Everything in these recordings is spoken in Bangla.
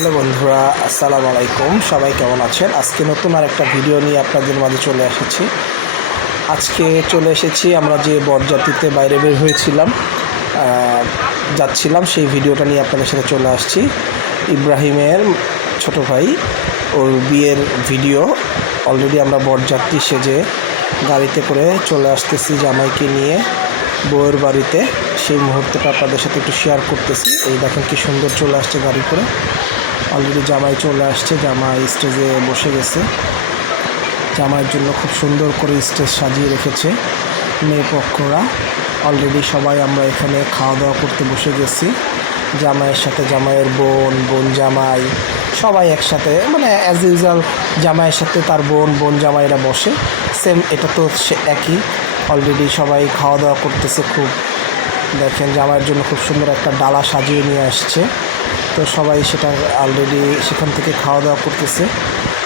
হ্যালো বন্ধুরা, আসসালামু আলাইকুম। সবাই কেমন আছেন? আজকে নতুন আর একটা ভিডিও নিয়ে আপনাদের মাঝে চলে এসেছি। আমরা যে বরযাত্রীতে বাইরে বের হয়েছিলাম, যাচ্ছিলাম, সেই ভিডিওটা নিয়ে আপনাদের সাথে চলে আসছি। ইব্রাহিমের ছোট ভাই, ওর বিয়ের ভিডিও। অলরেডি আমরা বরযাত্রী সেজে গাড়িতে করে চলে আসতেছি জামাইকে নিয়ে বউয়ের বাড়িতে। সেই মুহূর্তটা আপনাদের সাথে একটু শেয়ার করতেছি। এই দেখেন কি সুন্দর চলে আসছে গাড়ি করে। অলরেডি জামাই চলে আসছে, জামাই স্টেজে বসে গেছে। জামাইয়ের জন্য খুব সুন্দর করে স্টেজ সাজিয়ে রেখেছে মেয়ে পক্ষরা। অলরেডি সবাই আমরা এখানে খাওয়া দাওয়া করতে বসে গেছি। জামাইয়ের সাথে জামাইয়ের বোন জামাই সবাই একসাথে, মানে অ্যাজ ইউজুয়াল জামাইয়ের সাথে তার বোন জামাইরা বসে সেম, এটা তো সে একই। অলরেডি সবাই খাওয়া দাওয়া করতেছে। খুব দেখেন জামাইয়ের জন্য খুব সুন্দর একটা ডালা সাজিয়ে নিয়ে আসছে। তো সবাই সেটা অলরেডি সেখান থেকে খাওয়া দাওয়া করতেছে।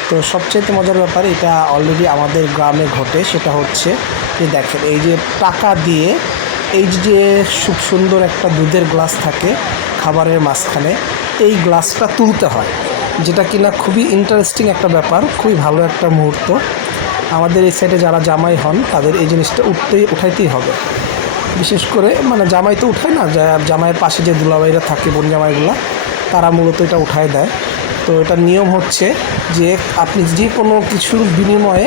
তো সবচেয়ে মজার ব্যাপার, এটা অলরেডি আমাদের গ্রামে ঘটে। সেটা হচ্ছে যে দেখেন, এই যে টাকা দিয়ে এই যে খুব সুন্দর একটা দুধের গ্লাস থাকে খাবারের মাঝখানে, এই গ্লাসটা তুলতে হয়, যেটা কিনা খুবই ইন্টারেস্টিং একটা ব্যাপার, খুবই ভালো একটা মুহূর্ত। আমাদের এই সাইডে যারা জামাই হন তাদের এই জিনিসটা উঠাইতেই হবে। বিশেষ করে মানে জামাই তো উঠায় না, জামাইয়ের পাশে যে দুলাভাইরা থাকে, বোন জামাইগুলা, তারা মূলত এটা উঠায় দেয়। তো এটার নিয়ম হচ্ছে যে আপনি যে কোনো কিছুর বিনিময়ে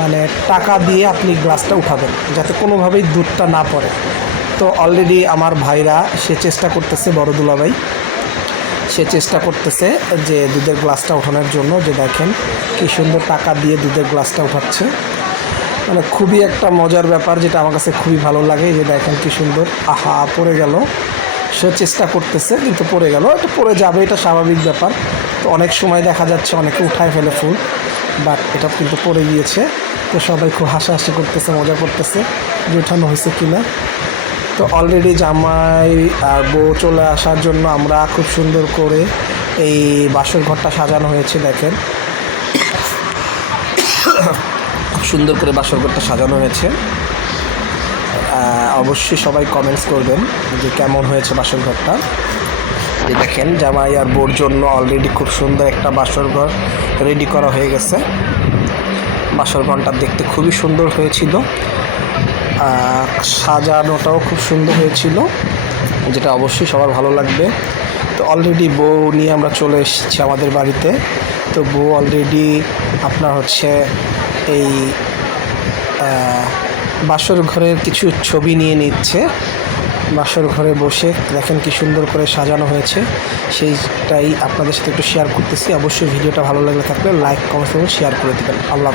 মানে টাকা দিয়ে আপনি গ্লাসটা উঠাবেন, যাতে কোনোভাবেই দুধটা না পড়ে। তো অলরেডি আমার ভাইরা সে চেষ্টা করতেছে, বড় দুলাভাই সে চেষ্টা করতেছে যে দুধের গ্লাসটা ওঠানোর জন্য। যে দেখেন কি সুন্দর টাকা দিয়ে দুধের গ্লাসটা উঠাচ্ছে, মানে খুবই একটা মজার ব্যাপার, যেটা আমার কাছে খুবই ভালো লাগে। যে দেখেন কি সুন্দর, আহা পড়ে গেল। সে চেষ্টা করতেছে কিন্তু পড়ে গেল, এটা পড়ে যাবে, এটা স্বাভাবিক ব্যাপার। তো অনেক সময় দেখা যাচ্ছে অনেকে উঠায় ফেলে ফুল, বাট এটা কিন্তু পড়ে গিয়েছে। তো সবাই খুব হাসাহাসি করতেছে, মজা করতেছে যে উঠানো হয়েছে কিনা। তো অলরেডি জামাই আর বউ চলে আসার জন্য আমরা খুব সুন্দর করে এই বাসর ঘরটা সাজানো হয়েছে। দেখেন খুব সুন্দর করে বাসর ঘরটা সাজানো হয়েছে। অবশ্যই সবাই কমেন্টস করবেন যে কেমন হয়েছে বাসর ঘরটা। এই দেখেন জামাই আর বউর জন্য অলরেডি খুব সুন্দর একটা বাসর ঘর রেডি করা হয়ে গেছে। বাসর ঘরটা দেখতে খুবই সুন্দর হয়েছিল, সাজানোটাও খুব সুন্দর হয়েছিল, যেটা অবশ্যই সবার ভালো লাগবে। তো অলরেডি বউ নিয়ে আমরা চলে এসেছি আমাদের বাড়িতে। তো বউ অলরেডি আপনার হচ্ছে এই বাসর ঘরের কিছু ছবি নিয়ে নিচ্ছে। বাসর ঘরে বসে দেখেন কি সুন্দর করে সাজানো হয়েছে, সেইটাই আপনাদের সাথে একটু শেয়ার করতেছি। অবশ্যই ভিডিওটা ভালো লাগলে থাকলে লাইক, কমেন্ট এবং শেয়ার করে দেবেন। আল্লাহ।